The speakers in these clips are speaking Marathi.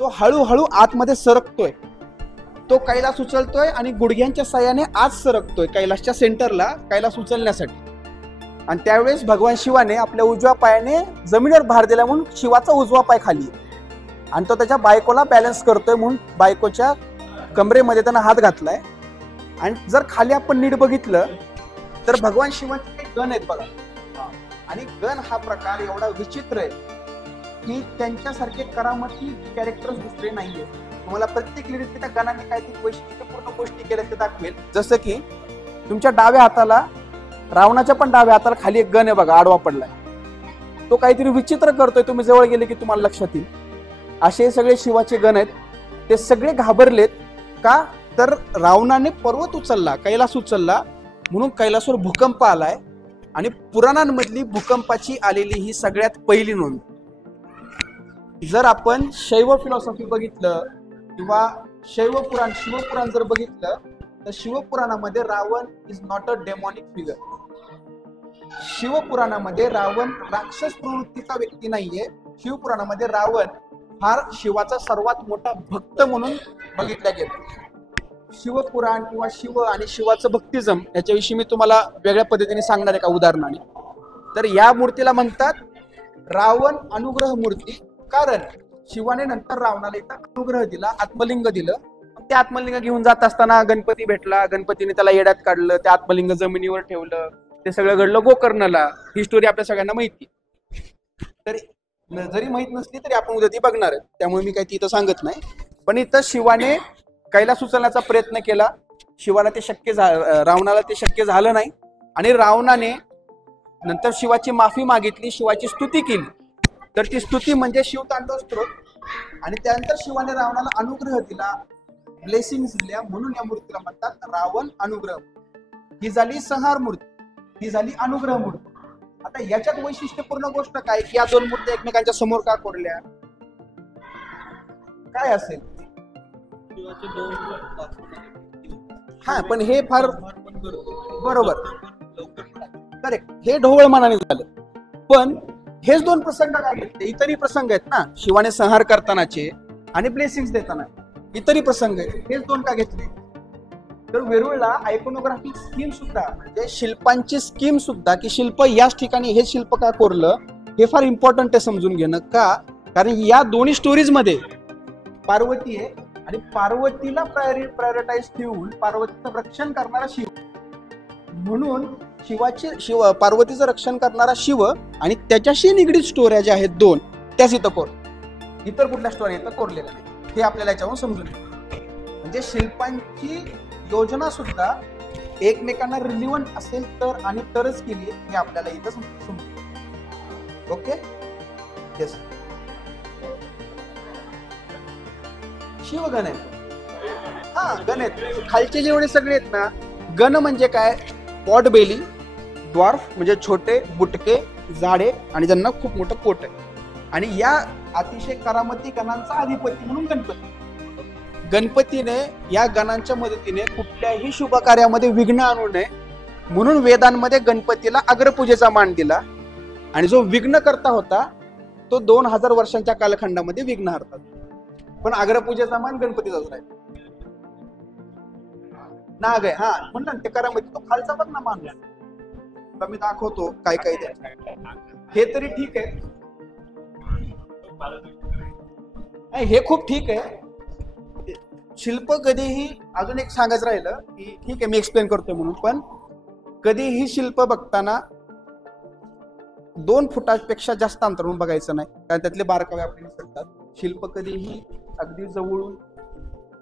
तो हळूहळू आतमध्ये सरकतोय, तो कैलास उचलतोय आणि गुडघ्यांच्या साह्याने आत सरकतोय कैलासच्या सेंटरला, कैलास उचलण्यासाठी. आणि त्यावेळेस भगवान शिवाने आपल्या उजव्या पायाने जमिनीवर भार दिला म्हणून शिवाचा उजवा पाय खाली आणि तो त्याच्या बायकोला बॅलन्स करतोय म्हणून बायकोच्या कमरेमध्ये त्यानं हात घातलाय. आणि जर खाली आपण नीट बघितलं तर भगवान शिवाचे काही गण आहेत बघा. आणि गण हा प्रकार एवढा विचित्र आहे की त्यांच्यासारखे करामती कॅरेक्टर्स दुसरे नाहीये. तुम्हाला प्रत्येक लिडीत त्या गणाने काहीतरी वैशिष्ट्यपूर्ण गोष्टी केल्या ते दाखवेल. जसं की तुमच्या डाव्या हाताला, रावणाच्या पण डाव्या हाताला खाली एक गण आहे बघा, आडवा पडलाय. तो काहीतरी विचित्र करतोय, तुम्ही जवळ गेले की तुम्हाला लक्षात येईल. असे सगळे शिवाचे गण आहेत. ते सगळे घाबरलेत का, तर रावणाने पर्वत उचलला, कैलास उचलला म्हणून कैलासवर भूकंप आलाय. आणि पुराणांमधली भूकंपाची आलेली ही सगळ्यात पहिली नोंद. जर आपण शैव फिलॉसॉफी बघितलं किंवा शैवपुराण, शिवपुराण जर बघितलं तर शिवपुराणामध्ये Ravan is not a demonic figure. शिवपुराणामध्ये रावण राक्षस प्रवृत्तीचा व्यक्ती नाहीये. शिवपुराणामध्ये रावण फार शिवाचा सर्वात मोठा भक्त म्हणून बघितला गेला. शिवपुराण किंवा शिव आणि शिवाचं भक्तिजम याच्याविषयी मी तुम्हाला वेगळ्या पद्धतीने सांगणार एका उदाहरणाने. तर या मूर्तीला म्हणतात रावण अनुग्रह मूर्ती, कारण शिवाने नंतर रावणाला इथं अनुग्रह दिला, आत्मलिंग दिलं. ते आत्मलिंग घेऊन जात असताना गणपती भेटला, गणपतीने त्याला येड्यात काढलं, ते आत्मलिंग जमिनीवर ठेवलं. ते सगळं घडलं गोकर्णला. ही स्टोरी आपल्या सगळ्यांना माहिती. तर जरी माहित नसली तरी आपण उद्या ती बघणार आहे, त्यामुळे मी काही ती इथं सांगत नाही. पण इथं शिवाने कैलास उचलण्याचा प्रयत्न केला, शिवाला ते शक्य रावणाला ते शक्य झालं नाही. आणि रावणाने नंतर शिवाची माफी मागितली, शिवाची स्तुती केली. तर ती स्तुती म्हणजे शिवतांडव स्तोत्र. आणि त्यानंतर शिवाने रावणाला अनुग्रह दिला, ब्लेसिंग्स दिल्या, म्हणून या मूर्तीला म्हणतात रावण अनुग्रह. ही झाली संहार मूर्ती, ही झाली अनुग्रह मूर्ती. आता याच्यात वैशिष्ट्यपूर्ण गोष्ट काय की या दोन मूर्ती एकमेकांच्या समोर का कोरल्या, काय असेल? हा, पण हे फार बरोबर, करेक्ट, हे ढोवळ मनाने झालं. पण हेच दोन प्रसंग काय घेतले? इतरही प्रसंग आहेत ना, शिवाने संहार करतानाचे आणि ब्लेसिंग्स देताना इतरही प्रसंग आहेत. हेच दोन का घेतले? तर वेरूळला आयकोनोग्राफिक स्कीम सुद्धा, म्हणजे शिल्पांची स्कीम सुद्धा, की शिल्प याच ठिकाणी हे शिल्प का कोरलं, हे फार इम्पॉर्टंट आहे समजून घेणं. का? कारण या दोन्ही स्टोरीज मध्ये पार्वती आहे आणि पार्वतीला प्रायोरिटाईज ठेवून पार्वतीचं रक्षण करणारा शिव, म्हणून पार्वतीचं रक्षण करणारा शिव आणि त्याच्याशी निगडीत स्टोऱ्या ज्या आहेत दोन, त्याच इथं कोर, इतर कुठल्या स्टोरी इथं कोरलेल्या नाही. हे आपल्याला याच्यावरून समजून येईल. म्हणजे शिल्पांची योजना सुद्धा एकमेकांना रिलिव्हंट असेल तर आणि तरच केली, हे आपल्याला इथं समजून. Okay, yes. शिवगण आहेत. हा, गण आहेत. खालचे जेवढे सगळे आहेत ना, गण म्हणजे काय? पॉट बेली, द्वार्फ म्हणजे छोटे, बुटके, जाडे आणि ज्यांना खूप मोठं पोट आहे. आणि या अतिशय करामती गणांचा अधिपती म्हणून गणपती. गणपतीने या गणांच्या मदतीने कुठल्याही शुभ कार्यामध्ये विघ्न आणू नये म्हणून वेदांमध्ये गणपतीला अग्रपूजेचा मान दिला. आणि जो विघ्न करता होता तो 2000 वर्षांच्या कालखंडामध्ये विघ्न हरतात. पण अग्रपूजेचा मान गणपतीचाच राहील. नाग आहे, हा म्हणलं ते करामती. तो खालचा बघ ना मान, मी दाखवतो काय काय द्या. हे तरी ठीक आहे, हे खूप ठीक आहे. शिल्प कधीही, अजून एक सांगायचं राहिलं की ठीक आहे मी एक्सप्लेन करतोय म्हणून, पण कधीही शिल्प बघताना 2 फुटापेक्षा जास्त अंतरावरून बघायचं नाही, कारण त्यातले बारकावे आपल्याला दिसतात. शिल्प कधीही अगदी जवळून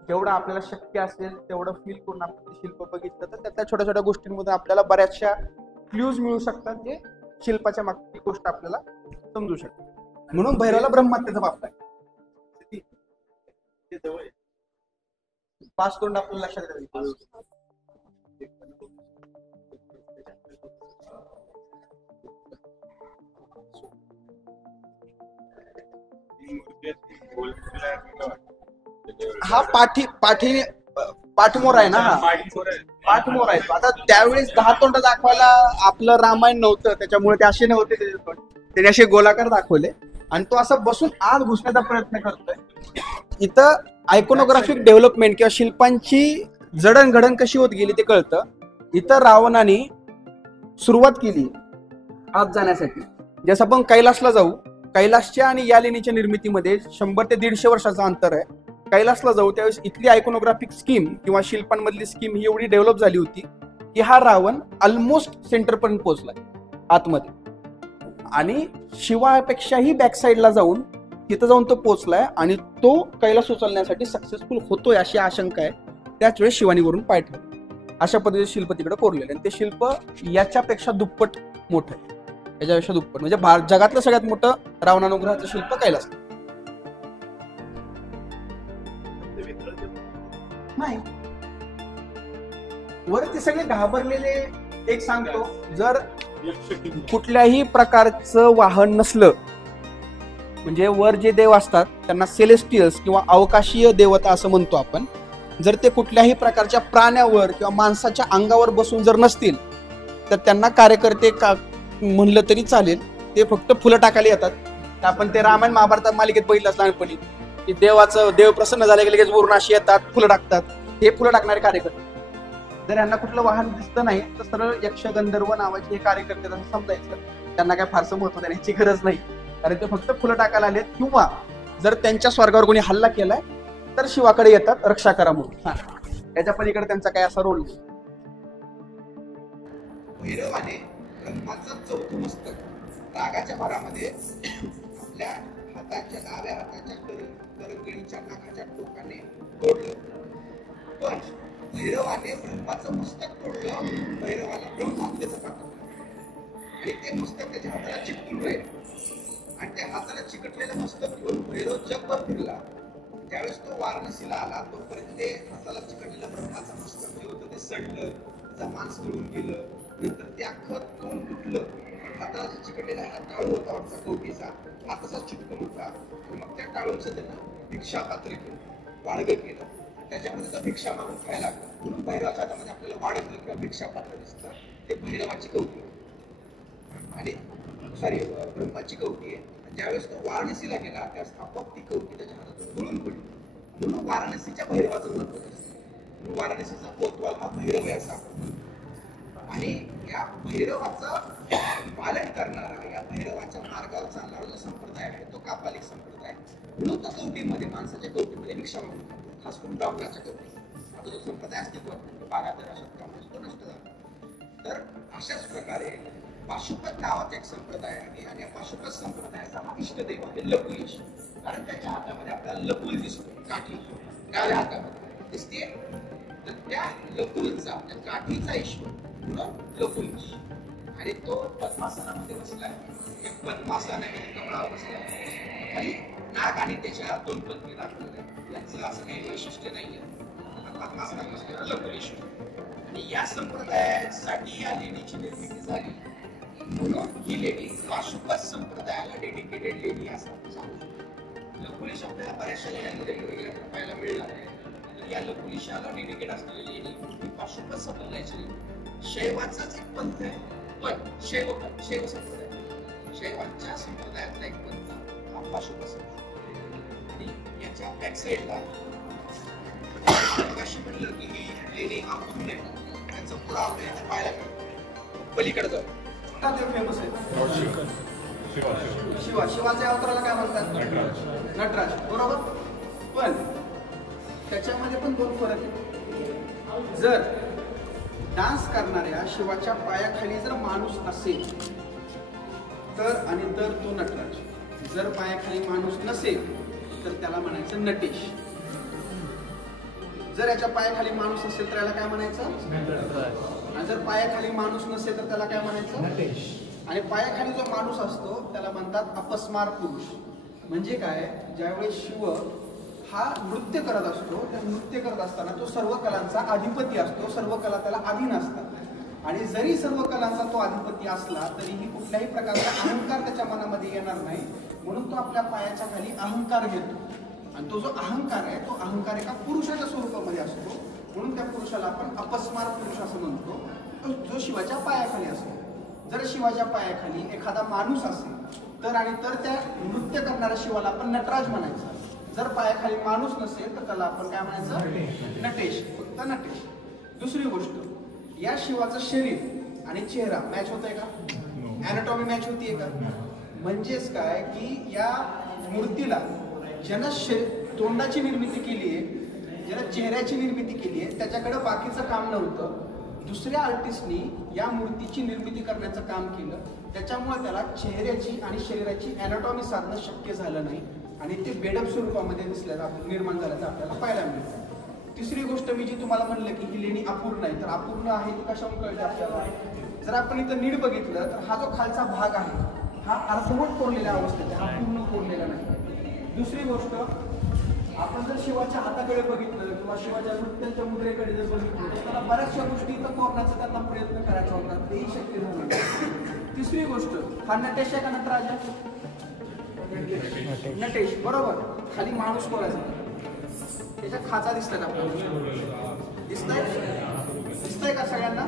जेवढं आपल्याला शक्य असेल तेवढं फील करून आपण शिल्प बघितलं तर त्यातल्या छोट्या छोट्या गोष्टींमध्ये आपल्याला बऱ्याचशा क्ल्यूज मिळू शकतात, जे शिल्पाच्या मागची गोष्ट आपल्याला समजू शकते. म्हणून भैरवाला ब्रह्महत्येचा बाप आहे. 5 तोंड आपल्याला लक्षात ठेवायचं. हा पाठमोर आहे ना, हा पाठमोर आहे. आता त्यावेळेस 10 तोंड दाखवायला आपलं रामायण नव्हतं, त्याच्यामुळे ते असे नव्हते त्याचे तोंड, त्याने असे गोलाकार दाखवले आणि तो असा बसून आत घुसण्याचा प्रयत्न करतोय. इथं आयकोनोग्राफिक डेव्हलपमेंट किंवा शिल्पांची जडणघडण कशी होत गेली ते कळतं. इथं रावणाने सुरुवात केली आत जाण्यासाठी. जसं आपण कैलासला जाऊ, कैलासच्या आणि या लेणीच्या निर्मितीमध्ये 100 ते 150 वर्षाचं अंतर आहे. कैलासला जाऊ त्यावेळेस इथली आयकोनोग्राफिक स्कीम किंवा शिल्पांमधली स्कीम ही एवढी डेव्हलप झाली होती की हा रावण ऑलमोस्ट सेंटरपर्यंत पोहोचलाय आतमध्ये, आणि शिवापेक्षाही बॅक साईडला जाऊन तिथं जाऊन तो पोहोचलाय आणि तो कैलास उचलण्यासाठी सक्सेसफुल होतोय अशी आशंका आहे. त्याच वेळेस शिवानी वरून पाय ठेवले. अशा पद्धतीचे शिल्प तिकडे कोरलेले, आणि ते शिल्प याच्यापेक्षा दुप्पट मोठं आहे, याच्यापेक्षा दुप्पट. म्हणजे जगातलं सगळ्यात मोठं रावणानुग्रहाचं शिल्प कैलास नाही. वर ते सगळे घाबरलेले. एक सांगतो, जर कुठल्याही प्रकारचं वाहन नसलं, म्हणजे वर जे देव असतात त्यांना सेलेस्टियल्स किंवा अवकाशीय देवता असं म्हणतो आपण, जर ते कुठल्याही प्रकारच्या प्राण्यावर किंवा माणसाच्या अंगावर बसून जर नसतील तर त्यांना कार्यकर्ते का म्हणलं तरी चालेल. ते फक्त फुलं टाकायला येतात. आपण ते रामायण महाभारत मालिकेत बघितलं लहानपणी की देव प्रसन्न झाले की लगेच वरून अशी येतात, फुलं टाकतात. हे फुलं टाकणारे कार्यकर्ते. जर यांना कुठलं वाहन दिसतं नाही तर सरळ यक्ष गंधर्व नावाचे हे कार्यकर्ते असं समजायचं. त्यांना काय फारसं महत्व देण्याची गरज नाही, कारण ते फक्त फुलं टाकायला आलेत, किंवा जर त्यांच्या स्वर्गावर कोणी हल्ला केलाय तर शिवाकडे येतात रक्षा करा म्हणून. याच्या पलीकडे त्यांचा काय असा रोल नाही. भैरवाने ब्रह्माचं चौथं मस्तक रागाच्या भरामध्ये आपल्या हाताच्या डाव्या हाताच्या करंगळीच्या नाकाच्या टोकाने तोडलं. पण भैरवाने ब्रह्माचं मस्तक तोडलं. भैरवाला ब्रह्मात्याचं पाठवलं आणि ते मस्तक त्याच्या हाताला चिकटून राहिलं. आणि त्या हाताला चिकटलेलं मस्तक घेऊन भैरव जगभर फिरला. ज्यावेळेस तो वाराणसीला आला तोपर्यंत ते हाताला चिकटलेलं ब्रह्माचं मस्तक जे होतं ते सडलं, त्याचा मांस गळून गेलं. नंतर ते अख्खं तोंड तुटलं. हाताला चिकटलेला हा टाळू होता वाटता कवटीचा, हा तसाच चिटकून होता. मग त्या टाळूचं त्यानं भिक्षा पात्र घेऊन वाडगं केलं. त्याच्यामध्ये त्याचा भिक्षा मागून खायला लागला. म्हणून भैरवाच्या हातामध्ये आपल्याला वाडगं किंवा भिक्षा पात्र दिसतं. ते भैरवाची कवटी आणि सॉरी ब्रह्माची कवटी आहे. ज्यावेळेस तो वाराणसीला गेला त्यावेळेस आपोआप ती कवटी त्याच्या हातातून गळून पडली. म्हणून वाराणसीच्या भैरवाचं महत्व दिसतं. वाराणसीचा कोतवाल हा भैरव आहे असा. आणि या भैरवाचं पालन करणारा, या भैरवाच्या मार्गावर चालणारा जो संप्रदाय आहे तो कापालिक संप्रदाय. म्हणून त्या कवटीमध्ये, माणसाच्या कवटीमध्ये भिक्षा मागून खातो, खास करून ब्राह्मणाच्या कवटी. आता जो संप्रदाय अस्तित्वात 12-13 शतकामध्ये तो नष्ट झाला. तर अशाच प्रकारे पाशुपत नावाचा एक संप्रदाय आहे आणि या पाशुपत संप्रदायाचा इष्टदेव आहे लकुलिश. कारण त्याच्या हातामध्ये आपल्याला लकुल दिसतो, काठी डाव्या हातामध्ये दिसते. तर त्या लकुलचा, त्या काठीचा ईश्वर म्हणून लकुलिश. आणि तो पद्मासनामध्ये बसलाय. पद्मासनामध्ये कमळावर बसलाय आणि नाग आणि त्याच्या 2 पत्नी दाखवल्या. यांचं असं काही वैशिष्ट्य नाहीये. पद्मासनात बसलेला लकुलेश्वर. आणि या संप्रदायासाठी या लेणीची निर्मिती झाली. म्हणून ही लेणी पाशुपत संप्रदायाला डेडिकेटेड लेणी असतात. लकुलिश आपल्याला बऱ्याचशा लेण्यांमध्ये पाहायला मिळणार आहे. या लकुलिशाला डेडिकेट असलेली लेणी ही पाशुपत संप्रदायाची लेणी. शैवाचाच एक पंथ आहे, पण शैव संप्रदाय, शैवांच्या संप्रदायातला एक पंथ हा पाशुपत संप्रदाय. आणि याच्या बॅक साईडला कशी म्हणलं की ही लेणी आपण त्याचं पुरावा पाहायला मिळतो. पलीकडे जाऊ. फेमस आहे शिवाच्या अवताराला काय म्हणतात? नटराज. बरोबर. पण त्याच्यामध्ये पण 2 फरक आहेत. जर डान्स करणाऱ्या शिवाच्या पायाखाली जर माणूस असेल तर आणि तर तो नटराज. जर पायाखाली माणूस नसेल तर त्याला म्हणायचं नटेश. जर याच्या पायाखाली माणूस असेल तर याला काय म्हणायचं? आणि जर पायाखाली माणूस नसेल तर त्याला काय म्हणायचं? नटेश. आणि पायाखाली जो माणूस असतो त्याला म्हणतात अपस्मार पुरुष. म्हणजे काय? ज्यावेळेस शिव हा नृत्य करत असतो, त्या नृत्य करत असताना तो सर्व कलांचा अधिपती असतो. सर्व कला त्याला अधीन असतात. आणि जरी सर्व कलांचा तो अधिपती असला तरीही कुठल्याही प्रकारचा अहंकार त्याच्या मनामध्ये येणार नाही. म्हणून तो आपल्या पायाच्या खाली अहंकार घेतो. आणि तो जो अहंकार आहे तो अहंकार एका पुरुषाच्या स्वरूपामध्ये असतो. म्हणून त्या पुरुषाला आपण अपस्मार पुरुष असं म्हणतो, जो शिवाच्या पायाखाली असतो. जर शिवाच्या पायाखाली एखादा माणूस असेल तर आणि तर त्या नृत्य करणाऱ्या शिवाला आपण नटराज म्हणायचं. जर पायाखाली माणूस नसेल तर त्याला आपण काय म्हणायचं, नटेश, फक्त नटेश. दुसरी गोष्ट, या शिवाचं शरीर आणि चेहरा मॅच होत आहे का, अॅनाटॉमी मॅच होतीये का. म्हणजेच काय की या मूर्तीला ज्यानं तोंडाची निर्मिती केली आहे, ज्यानं चेहऱ्याची निर्मिती केली आहे, त्याच्याकडे बाकीचं काम नव्हतं. दुसऱ्या आर्टिस्टनी या मूर्तीची निर्मिती करण्याचं काम केलं. त्याच्यामुळे त्याला चेहऱ्याची आणि शरीराची अॅनाटॉमी साधणं शक्य झालं नाही आणि ते बेडप स्वरूपामध्ये निर्माण झाल्याचं आपल्याला पाहायला मिळतं. तिसरी गोष्ट मी जी तुम्हाला म्हणलं की ही लेणी अपूर्ण आहे, तर अपूर्ण आहे ती कशावरून कळते आपल्याला. जर आपण इथं नीट बघितलं तर हा जो खालचा भाग आहे हा अर्धवट कोरलेल्या अवस्थेत, हा पूर्ण कोरलेला नाही. दुसरी गोष्ट, आपण जर शिवाच्या हाताकडे बघितलं किंवा शिवाच्या नृत्याच्या मुद्रेकडे जर बघितलं तर त्याला बऱ्याचशा गोष्टी इथं कोरण्याचा त्यांना प्रयत्न करायचा होता, तेही शक्य झालं नाही. तिसरी गोष्ट, हा नटेश आहे का नटराज आहे, नटेश बरोबर. खाली माणूस कोरायचा, त्याच्या खाचा दिसतात आपल्याला, दिसतंय का सगळ्यांना,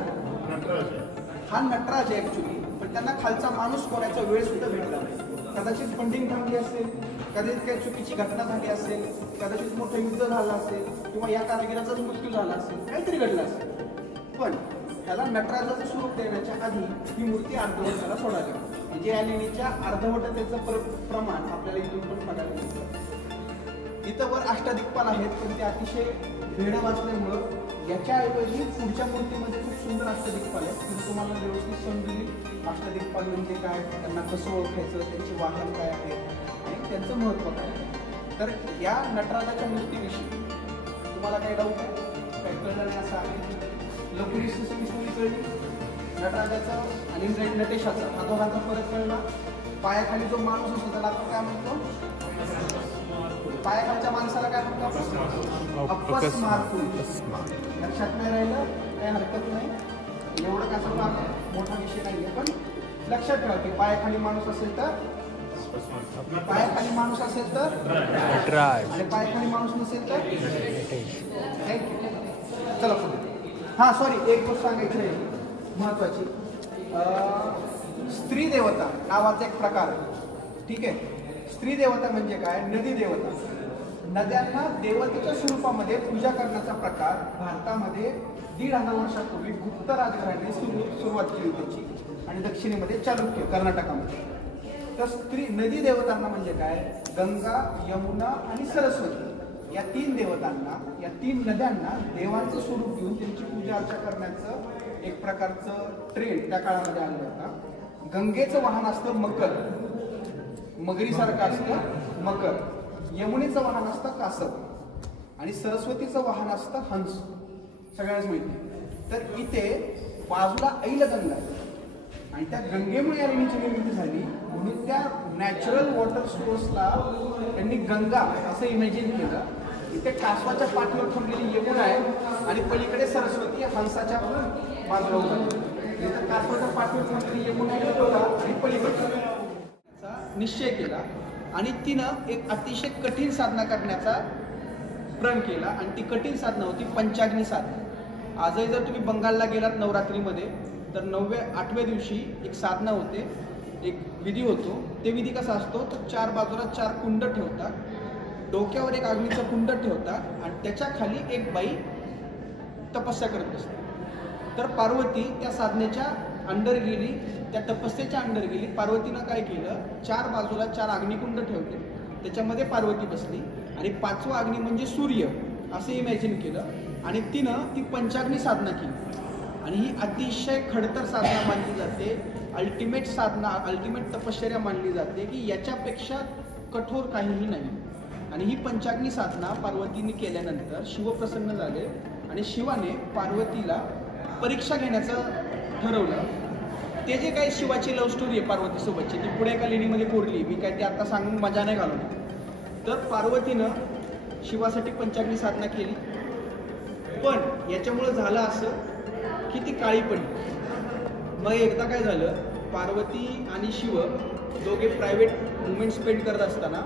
हा नटराज आहे ऍक्च्युली. पण त्यांना खालचा माणूस कोरायचा वेळ सुद्धा भेटला नाही. कदाचित फंडिंग थांबली असेल, कदाचित काही चुकीची घटना झाली असेल, कदाचित मोठं युद्ध झालं असेल किंवा या कारागिराचाच मृत्यू झाला असेल, काहीतरी घडलं असेल. पण त्याला नटराजाचं स्वरूप देण्याच्या आधी ही मूर्ती अर्धवट त्याला सोडावी. म्हणजे या लेणीच्या अर्धवटतेचं प्रमाण आपल्याला इथून पण बघायला मिळतं. इथं वर अष्टदिक्पाल आहेत, पण ते अतिशय भेडं वाचल्यामुळं याच्याऐवजी पुढच्या मूर्तीमध्ये खूप सुंदर अष्टदिक्पाल आहेत. तिथे तुम्हाला व्यवस्थित समजली अष्टदिक्पाल म्हणजे काय, त्यांना कसं ओळखायचं, त्यांचे वाहन काय आहे आणि त्यांचं महत्त्व काय आहे. तर या नटराजाच्या मूर्तीविषयी तुम्हाला काही डाऊट आहे, काही कळलं नाही असं आहे. लकुरी स्टोरी कळली, नटराजाचं आणि नटेशाचा हा दोघांचा फरक कळला. पायाखाली जो माणूस असतो त्याला आपण काय म्हणतो, पायाखालच्या माणसाला काय म्हणतो आपण, अपस्मारक. लक्षात नाही राहिलं काही हरकत नाही, एवढं कसं फार मोठा विषय नाही आहे. पण लक्षात ठेवा की पायाखाली माणूस असेल तर नटराज आणि पायाखाली माणूस नसेल तर थँक्यू. चला पुढे. हां सॉरी, एक गोष्ट सांगायची आहे महत्वाची. स्त्री देवता नावाचा एक प्रकार आहे, ठीक आहे. स्त्री देवता म्हणजे काय, नदी देवता. नद्यांना देवतेच्या स्वरूपामध्ये पूजा करण्याचा प्रकार भारतामध्ये 1500 वर्षापूर्वी गुप्त राजघराण्याने सुरुवात केली त्याची, आणि दक्षिणेमध्ये चालुक्य कर्नाटकामध्ये. तर स्त्री नदी देवतांना म्हणजे काय, गंगा, यमुना आणि सरस्वती या 3 देवतांना, या 3 नद्यांना देवांचं स्वरूप घेऊन त्यांची पूजा अर्चा करण्याचं एक प्रकारचं ट्रेंड त्या काळामध्ये आलं होतं. गंगेचं वाहन असतं मकर, मगरीसारखं असतं मकर. यमुनेचं वाहन असतं कासव आणि सरस्वतीचं वाहन असतं हंस, सगळ्यांनाच माहिती. तर इथे बाजूला ऐलगंगा आणि त्या गंगेमुळे या लेणीची निर्मिती झाली, म्हणून त्या नॅचरल वॉटर सोर्सला त्यांनी गंगा असं इमॅजिन केलं. इथे कासवाच्या पाठीवर थांबलेली यमुना आहे आणि पलीकडे सरस्वती हंसाच्या बाजूला उभी. इथं कासवाच्या पाठीवर थांबलेली यमुना आणि पलीकडे निश्चय केला आणि तिनं एक अतिशय कठीण साधना करण्याचा प्रण केला, आणि ती कठीण साधना होती पंचाग्नी साधना. आजही जर तुम्ही बंगालला गेलात नवरात्रीमध्ये तर 9व्या-8व्या दिवशी एक साधना होते, एक विधी होतो. ते विधी कसा असतो, तर 4 बाजूला 4 कुंड ठेवतात, डोक्यावर एक अग्नीचं कुंड ठेवतात आणि त्याच्या खाली एक बाई तपस्या करत असते. तर पार्वती त्या साधनेच्या अंडर गेली, त्या तपस्येच्या अंडर गेली. पार्वतीनं काय केलं, 4 बाजूला 4 अग्निकुंड ठेवले, त्याच्यामध्ये पार्वती बसली आणि 5वा अग्नी म्हणजे सूर्य असं इमॅजिन केलं आणि तिनं ती पंचाग्नी साधना केली. आणि ही अतिशय खडतर साधना मानली जाते, अल्टिमेट साधना, अल्टिमेट तपश्चर्या मानली जाते की याच्यापेक्षा कठोर काहीही नाही. आणि ही पंचाग्नी साधना पार्वतीने केल्यानंतर शिव प्रसन्न झाले आणि शिवाने पार्वतीला परीक्षा घेण्याचं ठरवलं. ते जे काही शिवाची लव्ह स्टोरी आहे पार्वतीसोबतची, ती पुढे एका लेणीमध्ये कोरली, मी काय ते आता सांगून मजा नाही घालवली. तर पार्वतीनं शिवासाठी पंचाग्नी साधना केली, पण याच्यामुळं झालं असं की ती काळी पडली. मग एकदा काय झालं, पार्वती आणि शिव दोघे प्रायव्हेट मुवमेंट स्पेंड करत असताना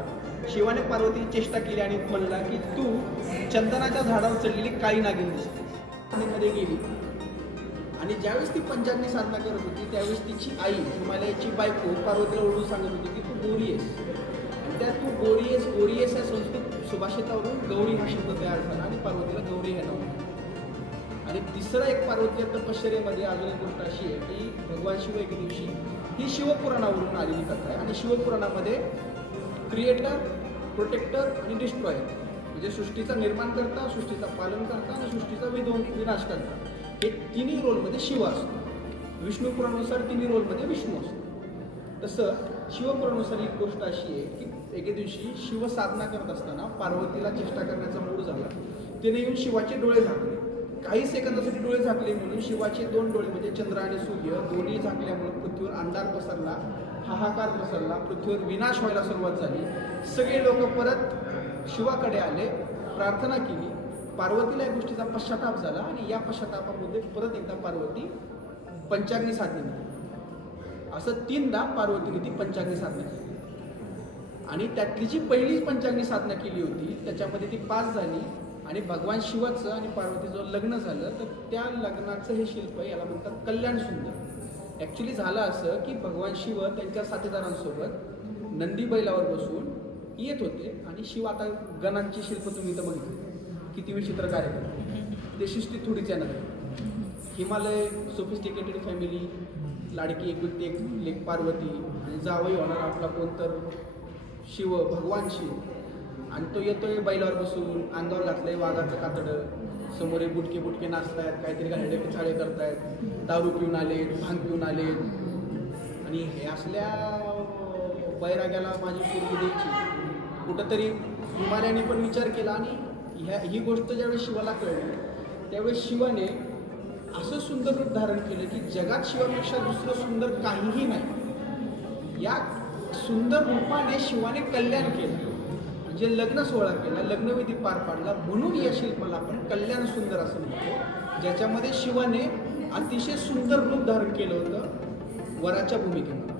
शिवाने पार्वतीची चेष्टा केली आणि म्हणला की तू चंदनाच्या झाडावर चढलेली काळी नागिन दिसते. मध्ये गेली आणि ज्यावेळेस ती पंचाग्नी साधना करत होती त्यावेळेस तिची आई हिमालयाची बायको पार्वतीला ओळखून सांगत होती की तू गोरी आहेस. आणि त्या तू गोरी आहेस या सुभाषितावरून गौरी हा शब्द तयार झाला आणि पार्वतीला गौरी हे नाव. आणि तिसरा एक पार्वती तपश्चर्येमध्ये अजून एक गोष्ट अशी आहे की भगवान शिव एक दिवशी ही शिवपुराणावरून आलेली कथा आहे. आणि शिवपुराणामध्ये क्रिएटर, प्रोटेक्टर आणि डिस्ट्रॉयर म्हणजे सृष्टीचा निर्माण करता, सृष्टीचा पालन करता आणि सृष्टीचा विनाश करता हे तिन्ही रोलमध्ये शिव असतो. विष्णू पुराणानुसार तिन्ही रोलमध्ये विष्णू असतो. तसं शिवपुराणानुसार एक गोष्ट अशी आहे की एके दिवशी शिव साधना करत असताना पार्वतीला चेष्टा करण्याचा मूड झाला. तिने येऊन शिवाचे डोळे झाकले. काही सेकंदासाठी डोळे झाकले म्हणून शिवाचे 2 डोळे म्हणजे चंद्र आणि सूर्य दोन्ही झाकल्यामुळे पृथ्वीवर अंधार पसरला, हाहाकार पसरला, पृथ्वीवर विनाश व्हायला सुरुवात झाली. सगळे लोक परत शिवाकडे आले, प्रार्थना केली. पार्वतीला या गोष्टीचा पश्चाताप झाला आणि या पश्चातापामध्ये परत एकदा पार्वती पंचाग्नी साधनेमध्ये असं 3दा पार्वतीने ती पंचाग्नी साधना केली. आणि त्यातली जी पहिलीच पंचाग्नी साधना केली होती त्याच्यामध्ये ती पास झाली आणि भगवान शिवाचं आणि पार्वतीचं लग्न झालं. तर त्या लग्नाचं हे शिल्प याला म्हणतात कल्याण सुंदर. ॲक्च्युली झालं असं की भगवान शिव त्यांच्या साथीदारांसोबत नंदी बैलावर बसून येत होते आणि शिव आता गणांची शिल्प तुम्ही इथं बघितली किती विचित्र कार्यक्रम. ते शिस्तीत थोडीच येणार आहे. हिमालय सोफिस्टिकेटेड फॅमिली, लाडकी एकुलती एक लेक पार्वती आणि जावई होणार आपला कोण तर शिव, भगवान शिव. आणि तो येतोय बैलावर बसून, अंगावर घातलंय वाघाचं कातडं, समोर बुटके बुटके नाचतायत, काहीतरी घालडे चाळे करतायत, दारू पिऊन आलेत, भांग पिऊन आलेत. आणि हे असल्या बैराग्याला माझी पोरगी द्यायची. कुठंतरी हिमालयाने पण विचार केला आणि ही गोष्ट ज्यावेळेस शिवाला कळली त्यावेळेस शिवाने असं सुंदर रूप धारण केलं की जगात शिवापेक्षा दुसरं सुंदर काहीही नाही. या सुंदर रूपाने शिवाने कल्याण केलं म्हणजे लग्न सोहळा केला, लग्नविधी पार पाडला. म्हणून या शिल्पाला आपण कल्याण सुंदर असं म्हणतो, ज्याच्यामध्ये शिवाने अतिशय सुंदर रूप धारण केलं होतं वराच्या भूमिकेमध्ये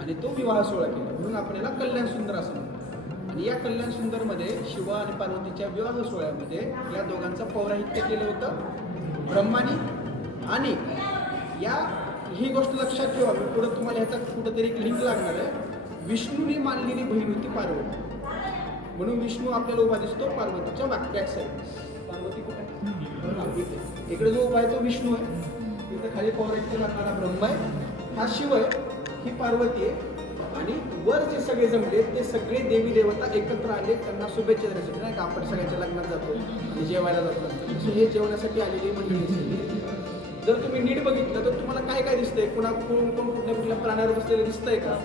आणि तो विवाह सोहळा केला. म्हणून आपण याला कल्याण सुंदर असं म्हणतो. आणि या कल्याण सुंदरमध्ये शिव आणि पार्वतीच्या विवाह सोहळ्यामध्ये या दोघांचं पौराहित्य केलं होतं ब्रह्मानी. आणि ही गोष्ट लक्षात ठेवा, पुढे तुम्हाला ह्याचा कुठंतरी एक लिंक लागणार आहे. विष्णूने मानलेली बहीण होती पार्वती, म्हणून विष्णू आपल्याला उभा दिसतो पार्वतीच्या बॅक साईड. पार्वती कुठे? इकडे जो उभा आहे तो विष्णू आहे, इथे खाली पौराहित्य लागणारा ब्रह्म आहे, हा शिव आहे, ही पार्वती आहे. आणि वर जे सगळे जमले ते सगळे देवी देवता एकत्र आले त्यांना शुभेच्छा देण्यासाठी. नाही का आपण सगळ्यांच्या लग्नात जातो आणि जेवायला जातो, हे जेवण्यासाठी आलेली मंडळी. जर तुम्ही नीट बघितलं तर तुम्हाला काय काय दिसतंय? कोण कुठल्या कुठल्या प्राण्यावर बसलेलं दिसतंय का?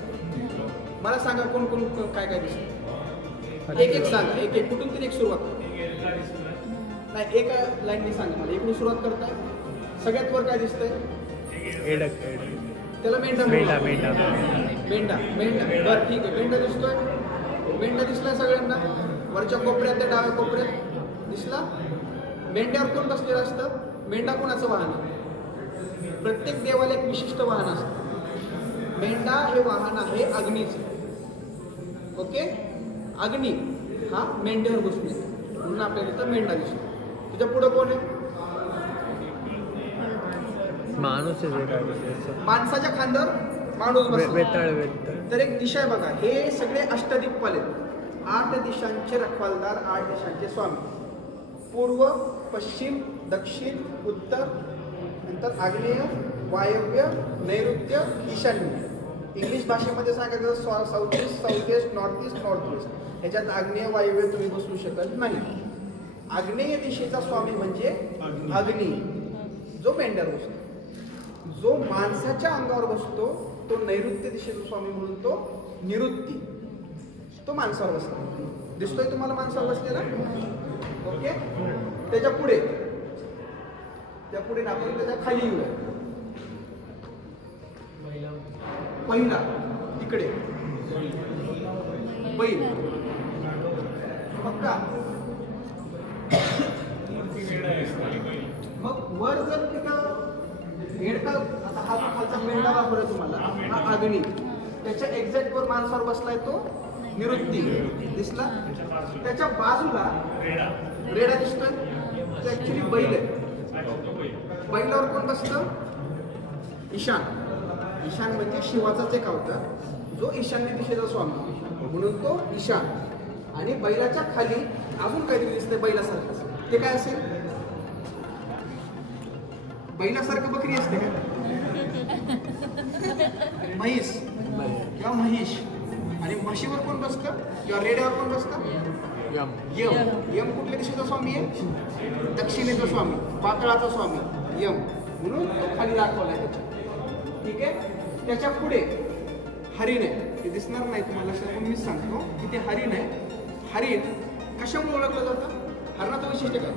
मला सांगा कोण कोण काय काय दिसतं? एक सांगा, एक कुठून तरी एक सुरुवात नाही, एका लाईननी सांगा मला. इकडून सुरुवात करताय, सगळ्यात वर काय दिसतंय? त्याला मेंढा. मेंढा बरं ठीक आहे, मेंढा दिसतोय. मेंढा दिसलाय सगळ्यांना. वरच्या कोपऱ्यात त्या डाव्या कोपऱ्यात दिसला. मेंढ्यावर कोण बसलेलं असतं? मेंढा कोणाचं वाहन आहे? प्रत्येक देवाला एक विशिष्ट वाहन असतं. मेंढा हे वाहन आहे अग्नीचं. ओके, अग्नी हा मेंढ्यावर बसून येतो म्हणून आपल्याला इथं मेंढा दिसतो. तुझ्या पुढं कोण आहे? माणूस आहे. माणसाच्या खांद्यावर माणूस बसला. तर एक दिशा आहे बघा, हे सगळे अष्टदिक्पाल आहेत. 8 दिशांचे रखवालदार, 8 दिशांचे स्वामी. पूर्व, पश्चिम, दक्षिण, उत्तर, नंतर आग्नेय, वायव्य, नैऋत्य, ईशान्य. इंग्लिश भाषेमध्ये सांगायचं साऊथ ईस्ट, नॉर्थ ईस्ट. ह्याच्यात आग्नेय वायव्य तुम्ही बसू शकत नाही. आग्नेय दिशेचा स्वामी म्हणजे अग्नी, जो मेंढ्यावर बसतो. जो माणसाच्या अंगावर बसतो तो नैऋत्य दिशेचा स्वामी म्हणून तो निवृत्ती, तो माणसावर बसतो. दिसतोय तुम्हाला माणसावर बसलेला? ओके, त्याच्या पुढे आपण त्याच्या खाली येऊया. पहिला इकडे बैल बघा. मग वर जर तिथं मेंढा, आता हा खालचा मेंढा वापरला तुम्हाला, हा अग्नी. त्याच्या एक्झॅक्ट वर माणसावर बसलाय तो निवृत्ती दिसला. त्याच्या बाजूला रेडा दिसतोय, तो ऍक्च्युली बैल आहे. बैलावर कोण बसतं? ईशान. ईशान म्हणजे शिवाचाच एक अवतार, जो ईशान्य दिशेचा स्वामी म्हणून तो ईशान. आणि बैलाच्या खाली अजून काहीतरी दिसतंय बैलासारखं. ते काय असेल? बैलासारखं बकरी असते का? म्हैस किंवा महिष. आणि म्हशीवर कोण बसतं किंवा रेड्यावर कोण बसतं? यम. यम कुठल्या दिशेचा स्वामी आहे? दक्षिणेचा स्वामी, पाताळाचा स्वामी यम. म्हणून तो खाली दाखवलाय त्याच्या. ठीक आहे. त्याच्या पुढे हरिण आहे. ते दिसणार नाही तुम्हाला पण मीच सांगतो की ते हरिण आहे. हरिण कशामुळे ओळखलं जातं? हरणाचं वैशिष्ट्य काय?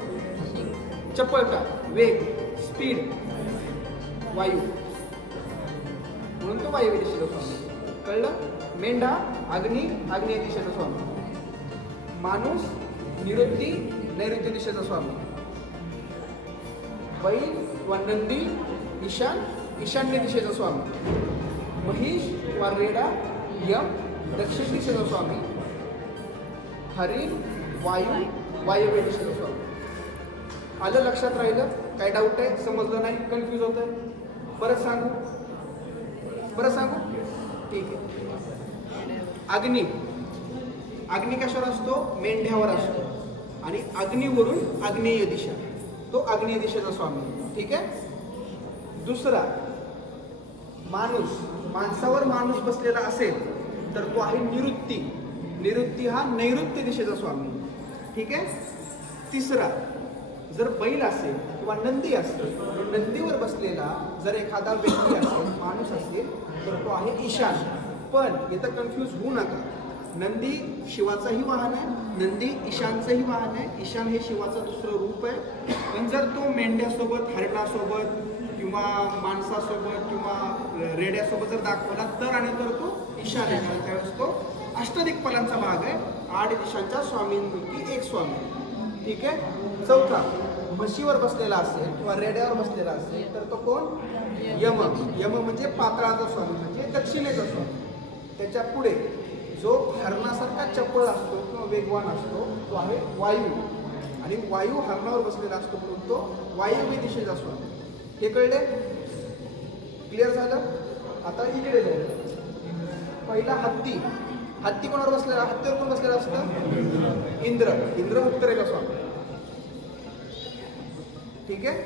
चपळता, वेग, स्पीड, वायू. म्हणून तो वायव्य दिशेचा स्वामी. कळलं? मेंढा आग्नेय दिशेचा स्वामी. माणूस निवृत्ती नैऋत्य दिशेचा स्वामी. बैल वा नंदी ईशान्य दिशेचा स्वामी. महिष वा रेडा यम दक्षिण दिशेचा स्वामी. हरिण वायव्य दिशेचा स्वामी. आलं लक्षात राहिलं? काय डाऊट आहे? समजलं नाही? कन्फ्यूज होत आहे? परत सांगू? ठीक आहे. अग्नी कशावर असतो? मेंढ्यावर असतो. आणि अग्नीवरून आग्नेय दिशा, तो आग्नेय दिशेचा स्वामी. ठीक आहे. दुसरा, माणसावर माणूस बसलेला असेल तर तो आहे निवृत्ती हा नैऋत्य दिशेचा स्वामी. ठीक आहे. तिसरा, जर बैल असेल किंवा नंदी असेल, नंदीवर बसलेला जर एखादा व्यक्ती असेल, माणूस असेल, तर तो आहे ईशान. पण इथं कन्फ्यूज होऊ नका. नंदी शिवाचंही वाहन आहे, नंदी ईशानचंही वाहन आहे. ईशान हे शिवाचं दुसरं रूप आहे. पण जर तो मेंढ्यासोबत, हरणासोबत किंवा माणसासोबत किंवा रेड्यासोबत जर दाखवला तर आणि तर तो ईशान आहे. त्यावेळेस तो अष्टदिक्पालांचा भाग आहे. 8 दिशांच्या स्वामींपैकी एक स्वामी. ठीक आहे. चौथा, म्हशीवर बसलेला असेल किंवा रेड्यावर बसलेला असेल तर तो कोण? यम म्हणजे पाताळाचा स्वामी, म्हणजे दक्षिणेचा स्वामी. त्याच्या पुढे जो हरणासारखा चपळ असतो किंवा वेगवान असतो तो आहे वायू. आणि वायू हरणावर बसलेला असतो म्हणून तो वायव्य दिशेचा स्वामी. हे कळले? क्लिअर झालं? आता इकडे जाऊ. पहिला हत्ती कोणावर बसलेला? हत्तीवर कोण बसलेला असतं? इंद्र उत्तरेचा स्वामी. ठीक आहे.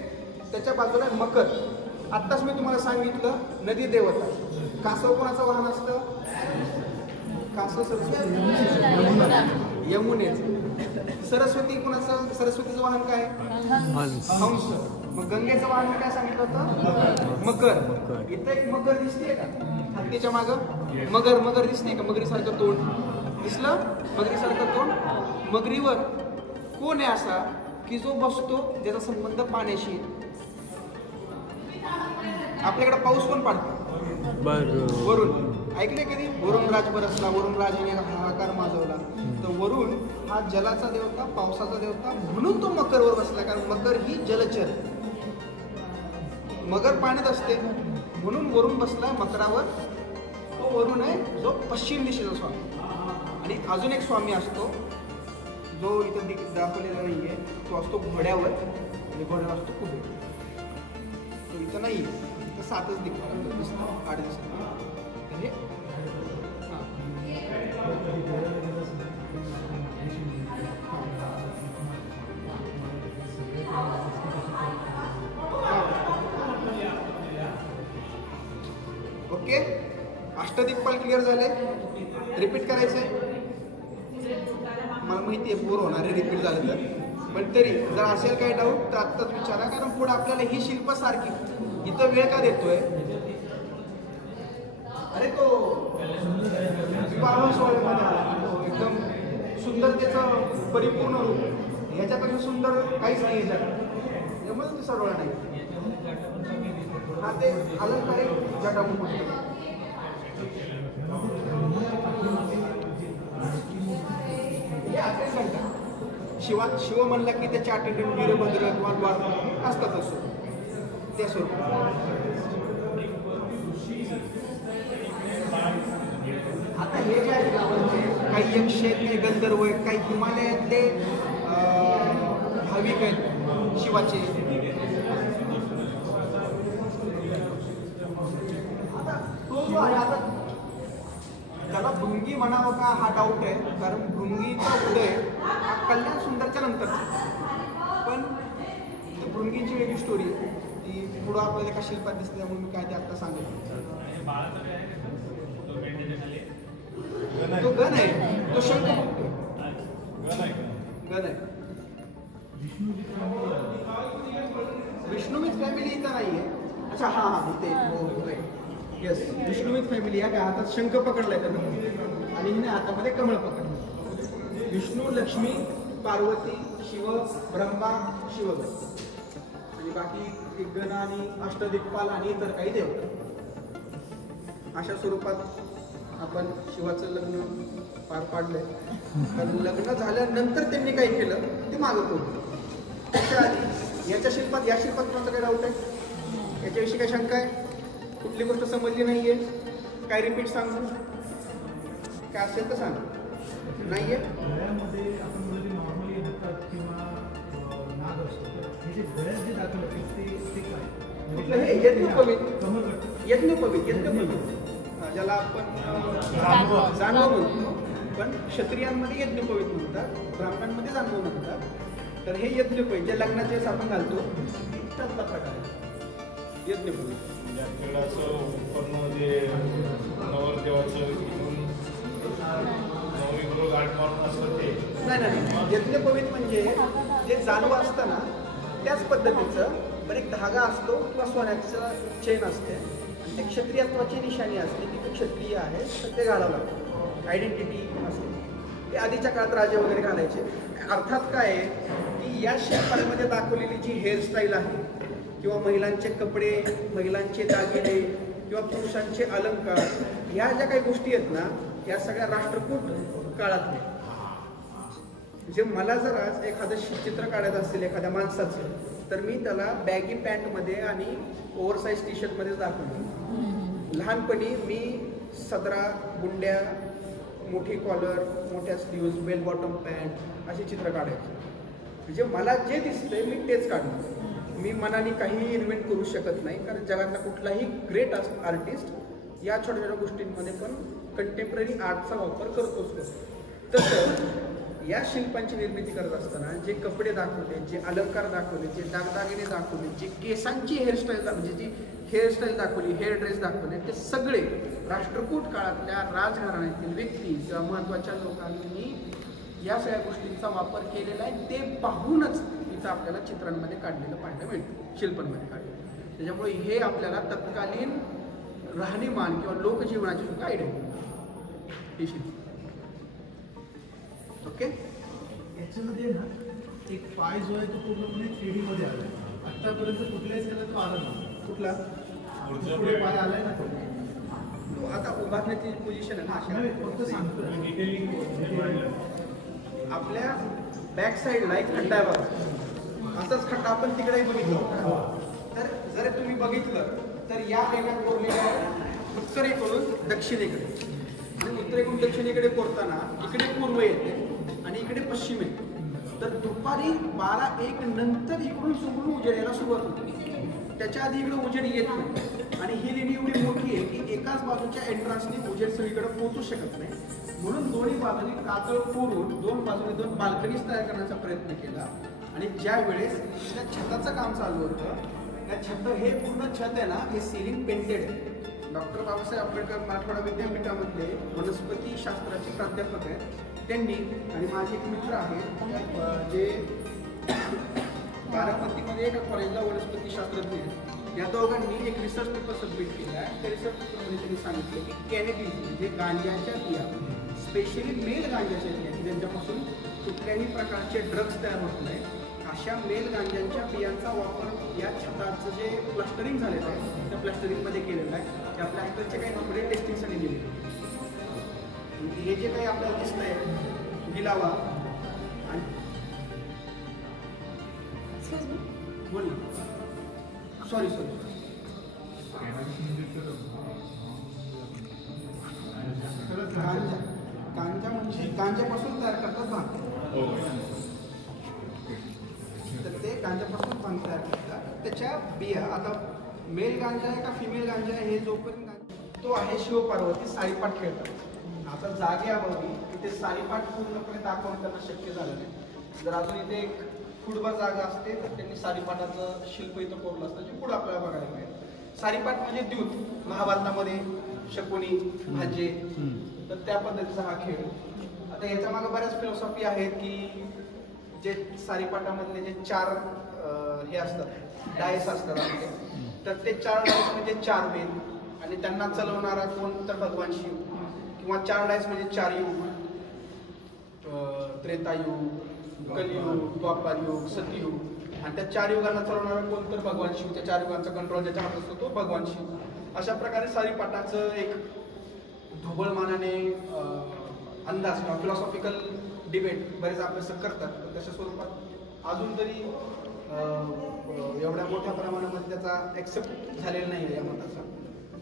त्याच्या बाजूला मकर. आत्ताच मी तुम्हाला सांगितलं नदी देवता. कासव कोणाचं वाहन असतं? कासव सरस्वती, यमुनेचं. सरस्वतीचं वाहन काय? हंस. मग गंगेचं वाहन काय सांगितलं होतं? मकर. इथं एक मगर दिसते का? हत्तीच्या मागं मगर दिसते का? मगरीसारखं तोंड दिसलं? मगरीसारखं तोंड. मगरीवर कोण आहे असा की जो बसतो ज्याचा संबंध पाण्याशी? आपल्याकडे पाऊस कोण पाडतो? वरुण. ऐकले कधी? वरुण राज बरसला, वरुण राजाने हाहाकार माजवला. तर वरुण हा जलाचा देवता, पावसाचा देवता, म्हणून तो मकरवर बसला. कारण मकर ही जलचर, मगर पाण्यात असते, म्हणून वरुण बसला मकरावर. तो वरुण आहे जो पश्चिम दिशेचा स्वामी. आणि अजून एक स्वामी असतो जो इथं दाखवलेला नाहीये. तो असतो घोड्यावर. आणि घोड्यावर असतो कुबेर. तो इथं नाही, इथं 7च दिक्पाल दिसतात, 8 दिसतात. हे ओके. अष्टदिक्पाल क्लिअर झाले? रिपीट करायचंय? मला माहिती आहे बोर होणार आहे रिपीट झालं तर, पण तरी जर असेल काही डाऊट तर आत्ताच विचारा. कारण पुढे आपल्याला ही शिल्प सारखी. इथं वेळ का देतोय? अरे तो विवाह सोहळ्यामध्ये एकदम सुंदरतेचं परिपूर्ण रूप, ह्याच्यापेक्षा सुंदर काहीच नाही याच्यात. त्यामुळे ती सरळ नाही. हा ते अलंकारिक जटामुख. शिव म्हणला की त्याच्या अटेंडंट वीरभद्र किंवा द्वारपाल असतात असो त्या स्वरूपात. आता हे जे आहे गावांचे काही यक्ष आहेत, काही गंधर्व आहेत, काही हिमालयातले भाविक आहेत शिवाचे. आता तो जो आहे, आता त्याला भंगी म्हणावं का हा डाऊट आहे, कारण भृंगीचा उदय हा कल्याण सुंदरच्या नंतरचा. पण ते भृंगीची वेगळी स्टोरी आहे, ती पुढं आपल्याला एका शिल्पात दिसते, त्यामुळे मी काय ते आत्ता सांगितलं. तो गण आहे, तो शंख फुकतो. गण आहे. विष्णुमित फॅमिली इथं नाहीये. अच्छा हां हां इथे हो येस, विष्णुमित फॅमिली आहे. हातात शंख पकडलाय त्यानं आणि हिने हातामध्ये कमळ पकडलं. विष्णू, लक्ष्मी, पार्वती, शिव, ब्रह्मा, शिवगण आणि बाकी एक गण आणि अष्टदिक्पाल आणि इतर काही देवता. अशा स्वरूपात आपण शिवाचं लग्न पार पाडलंय. तर लग्न झाल्यानंतर त्यांनी काय केलं ते मागं पडलं. त्याच्या आधी या शिल्पात कोणाचा काय डाऊट आहे? याच्याविषयी काय शंका आहे? कुठली गोष्ट समजली नाहीये? काय रिपीट सांगू? काय असेल तर सांग. नाहीये कुठलं हे यज्ञोपवीत ज्याला आपण जानव म्हणतो, पण क्षत्रियांमध्ये यज्ञोपवीत म्हणतात, ब्राह्मणांमध्ये जानव म्हणतात. तर हे यज्ञोपवीत जे लग्नाचे वेळेस आपण घालतो त्यातला प्रकार आहे यज्ञोपवीत. नाही यज्ञोपवीत म्हणजे जे जानव असतं ना त्याच पद्धतीचं, पण एक धागा असतो किंवा सोन्याचं चेन असते आणि ते क्षत्रियत्वाची निशाणी असते की ते क्षत्रिय आहे, तर ते घालावं लागतं. आयडेंटिटी असते. ते आधीच्या काळात राजे वगैरे घालायचे. अर्थात काय आहे की या शिल्पांमध्ये दाखवलेली जी हेअरस्टाईल आहे किंवा महिलांचे कपडे, महिलांचे दागिने किंवा पुरुषांचे अलंकार, ह्या ज्या काही गोष्टी आहेत ना या सगळ्या राष्ट्रकूट काळातल्या. जे मला जर आज एखादं चित्र काढायचं असेल एखाद्या माणसाचं, तर मी त्याला बॅगी पॅन्टमध्ये आणि ओव्हरसाईज टी शर्टमध्येच दाखवतो. लहानपणी मी सदरा, गुंड्या, मोठी कॉलर, मोठ्या स्लीव्ज, बेल बॉटम पॅन्ट अशी चित्र काढायचे. म्हणजे मला जे दिसतंय मी तेच काढतो. मी मनाने काहीही इन्व्हेंट करू शकत नाही, कारण जगातला कुठलाही ग्रेट आर्टिस्ट या छोट्या छोट्या गोष्टींमध्ये पण कंटेम्पररी आर्टचा वापर करतोच. तसं या शिल्पांची निर्मिती करत असताना जे कपडे दाखवले, जे अलंकार दाखवले, जे दागदागिने दाखवले, जे केसांची हेअरस्टाईल म्हणजे जी हेअरस्टाईल दाखवली, हेअर ड्रेस दाखवले, ते सगळे राष्ट्रकूट काळातल्या राजघराण्यातील व्यक्ती किंवा महत्त्वाच्या लोकांनी या सगळ्या गोष्टींचा वापर केलेला आहे. ते पाहूनच इथं आपल्याला चित्रांमध्ये काढलेलं पाहायला मिळतं, शिल्पांमध्ये काढलेलं. त्याच्यामुळे हे आपल्याला तत्कालीन राहणीमान किंवा लोकजीवनाची सुद्धा आयडिया ही शिल्प. ओके, याच्यामध्ये ना एक पाय जो आहे तो पूर्णपणे 3D मध्ये आला आहे. आतापर्यंत कुठल्याच ह्याला तो आला नाही. कुठला पुढे पाय आलाय ना तो आता उभारण्याची पोझिशन आहे ना अशा. फक्त सांगतो आपल्या बॅक साईडला एक खड्डा आहे बघा. असाच खड्डा आपण तिकडेही बघितलं. तर जर तुम्ही बघितलं तर या एका कोरलेल्या उत्तरेकडून दक्षिणेकडे आणि उत्तरेकडून दक्षिणेकडे कोरताना इकडे पूर्व येते आणि इकडे पश्चिम येते. तर दुपारी 12-1 नंतर इकडून सगळं उजेड यायला सुरुवात होती. त्याच्या आधी इकडे उजेड येत नाही आणि ही लेणी एवढी मोठी आहे की एकाच बाजूच्या एंट्रान्सने उजेड सगळीकडे पोहोचू शकत नाही. म्हणून दोन्ही बाजूने कातळ कोरून 2 बाजूने 2 बाल्कनीज तयार करण्याचा प्रयत्न केला. आणि ज्या वेळेस त्या छताचं काम चालू होतं, त्या छत हे पूर्ण छत आहे ना हे सिलिंग पेंटेड आहे. डॉक्टर बाबासाहेब आंबेडकर मराठवाडा विद्यापीठामधले वनस्पती शास्त्राचे प्राध्यापक आहेत. त्यांनी आणि माझे एक मित्र आहेत जे बारामतीमध्ये एका कॉलेजला वनस्पती शास्त्रज्ञ आहेत. या दोघांनी एक रिसर्च पेपर सबमिट केला आहे. त्या रिसर्च पेपरमध्ये त्यांनी सांगितलं की कॅनॅबिस म्हणजे गांजाच्या बिया, स्पेशली मेल गांजाच्या बिया की ज्यांच्यापासून कुठल्याही प्रकारचे ड्रग्स तयार होत नाही, अशा मेल गांजांच्या बियांचा वापर या छताचं जे प्लास्टरिंग झालेलं आहे त्या प्लास्टरिंगमध्ये केलेलं आहे. त्या प्लास्टरचे काही नमुने टेस्टिंगसाठी दिले. हे जे काही आपल्याला दिसत आहे गिलावा आणि बोल ना सॉरी गांजा म्हणजे गांजापासून तयार करतात भांग. तर ते गांजापासून भांग तयार करतात. त्याच्या बिया आता मेल गांजा आहे का फिमेल गांजा आहे हे जोपर्यंत तो आहे शिवपार्वती साडीपाठ खेळतात आता जागे अभावी इथे सारीपाट पूर्णपणे दाखवणं त्यांना शक्य झालं नाही. जर अजून इथे एक फुटभर जागा असते तर त्यांनी सारीपाटाचं शिल्प इथं कोरलं असतं जे पुढं आपल्याला बघायला मिळेल. सारीपाट म्हणजे द्यूत, महाभारतामध्ये शकुनी भाजे, तर त्या पद्धतीचा हा खेळ. आता याच्या मागे बऱ्याच फिलॉसॉफी आहेत की जे सारीपाटामधले जे 4 हे असतात डायस असतात आपले, तर ते 4 डायस म्हणजे 4 वेद आणि त्यांना चालवणारा कोण तर भगवान शिव, किंवा 4 डायस म्हणजे 4 युग, त्रेतायुग, कलियुग, द्वापारयुग, सतयुग, आणि त्या 4 युगांना चालवणारा कोण तर भगवान शिव. त्या 4 युगांचा कंट्रोल ज्याच्या हातात असतो तो भगवान शिव. अशा प्रकारे सारीपाटाचं एक ढोबळमानाने अंदाज किंवा फिलॉसॉफिकल डिबेट बरेच अभ्यासक करतात. पण तशा स्वरूपात अजून तरी एवढ्या मोठ्या प्रमाणामध्ये त्याचा ऍक्सेप्ट झालेला नाही आहे या मताचा.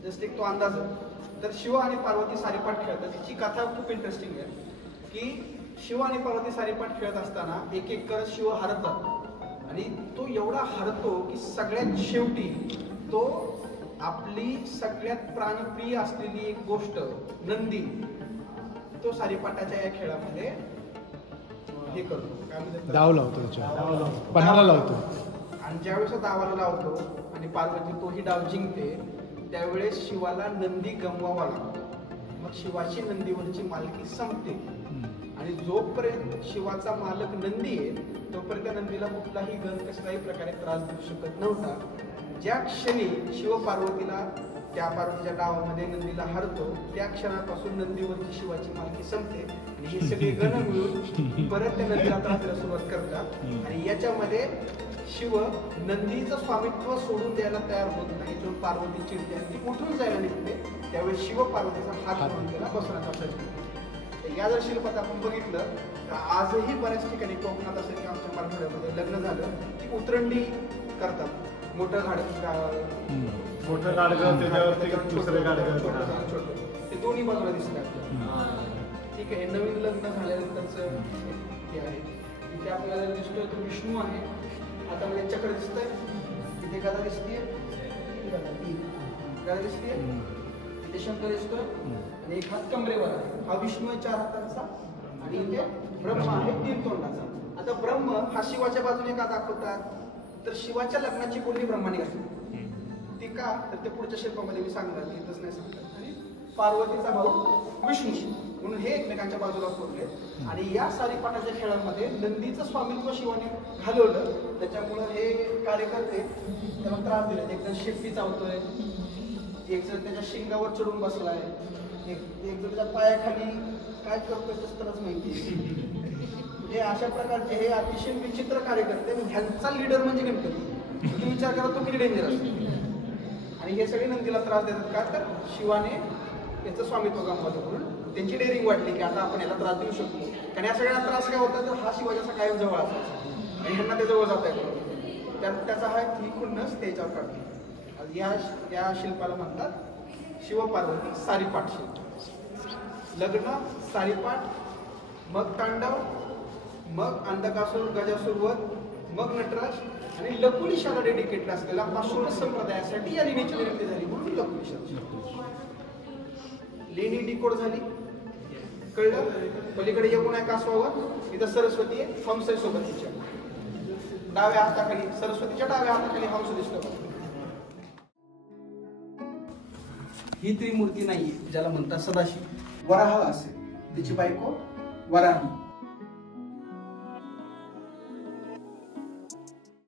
जस्ट एक तो अंदाज आहे. तर शिव आणि पार्वती सारीपाट खेळतात. तिची कथा खूप इंटरेस्टिंग आहे की शिव आणि पार्वती सारीपाट खेळत असताना एक एक करत शिव हरतात आणि तो एवढा हरतो की सगळ्यात शेवटी तो आपली सगळ्यात प्राणप्रिय असलेली एक गोष्ट नंदी तो सारीपाटाच्या या खेळामध्ये हे करतो, काय म्हणतात, डाव लावतो त्याच्यावर, पणाला लावतो. आणि ज्यावेळेस तो दावाला लावतो आणि पार्वती तोही डाव जिंकते त्यावेळेस शिवाला नंदी गमवावा लागतो. मग शिवाची नंदीवरची मालकी संपते आणि जोपर्यंत शिवाचा मालक नंदी आहे तोपर्यंत त्या नंदीला कुठलाही गण कसल्याही प्रकारे त्रास देऊ शकत नव्हता. ज्या क्षणी शिव पार्वतीला त्या पार्वतीच्या डावामध्ये नंदीला हरतो त्या क्षणापासून नंदीवरची शिवाची मालकी संपते आणि हे सगळे गण मिळून परत त्या नंदीला त्रास द्यायला सुरुवात करतात. आणि याच्यामध्ये शिव नंदीचं स्वामित्व सोडून द्यायला तयार होत नाही. जो पार्वती चिडते आणि ती उठून जायला निघते त्यावेळेस शिव पार्वतीचा हात म्हणून त्याला बसवण्याचा प्रयत्न. या जर शिल्पात आपण बघितलं तर आजही बऱ्याच ठिकाणी कोकणात असेल किंवा आमच्या मराठवाड्यामध्ये लग्न झालं की उतरंडी करतात. मोठं गाडगं त्याच्यावर दुसरे गाडगं ते दोन्ही बाजूला दिसतात आपल्याला. ठीक आहे, नवीन लग्न झाल्यानंतरचं हे आहे. इथे आपल्याला दिसतोय तो विष्णू आहे, हातामध्ये चक्र दिसतंय, इथे गदा दिसतीये, गदा दिसतीये, इथे शंकर दिसतोय आणि एक हात कमरेवर आहे. हा विष्णू आहे 4 हातांचा आणि इथे ब्रह्म आहे 3 तोंडाचा. आता ब्रह्म हा शिवाच्या बाजूने का दाखवतात तर शिवाच्या लग्नाची कुंडली ब्रह्माने घातली. ती का तर ते पुढच्या शिल्पामध्ये मी सांगणार, इथंच नाही सांगतात. आणि पार्वतीचा भाऊ विष्णू म्हणून हे एकमेकांच्या बाजूला कोरले. आणि या सारीपाटाच्या खेळामध्ये नंदीचं स्वामित्व शिवाने घालवलं, त्याच्यामुळं हे कार्यकर्ते त्याला त्रास दिले. एक जण शेपटी चावतोय, एक जण त्याच्या शिंगावर चढून बसलाय, एक जण त्याच्या पायाखाली काय करतोय तरच माहिती. म्हणजे अशा प्रकारचे हे अतिशय विचित्र कार्यकर्ते. ह्यांचा लीडर म्हणजे गणपती. तुम्ही विचार करा तो किती डेंजर असतो. आणि हे सगळे नंदीला त्रास देतात का तर शिवाने याचं स्वामित्व गमावलं म्हणून त्यांची डेअरिंग वाटली की आता आपण याला त्रास देऊ शकतो. कारण या सगळ्यांना त्रास काय होता तर हा शिवाजाचा कायम जवळ असायचा आणि ह्यांना ते जवळ जाता येतो. त्याचा हा ही खुन्नस त्याच्यावर काढली. या शिल्पाला म्हणतात शिवपार्वती सारीपाट शिल्प. लग्न, सारीपाट, मग तांडव, मग अंधकासूर गजासुरवध, मग नटराज आणि लकुलिशाला डेडिकेटेड असलेला पाशुर संप्रदायासाठी या लेणीची निर्मिती झाली म्हणून लकुलिशा. लेणी डिकोड झाली, कळलं. पलीकडे येऊन आहे कासवावर, इथं सरस्वती आहे, हंस आहे सोबत तिच्या डाव्या हाताखाली. सरस्वतीच्या डाव्या हाताखाली हंस दिसतो. ही त्रिमूर्ती नाहीये ज्याला म्हणतात सदाशिव. वराह असेल, तिची बायको वराही.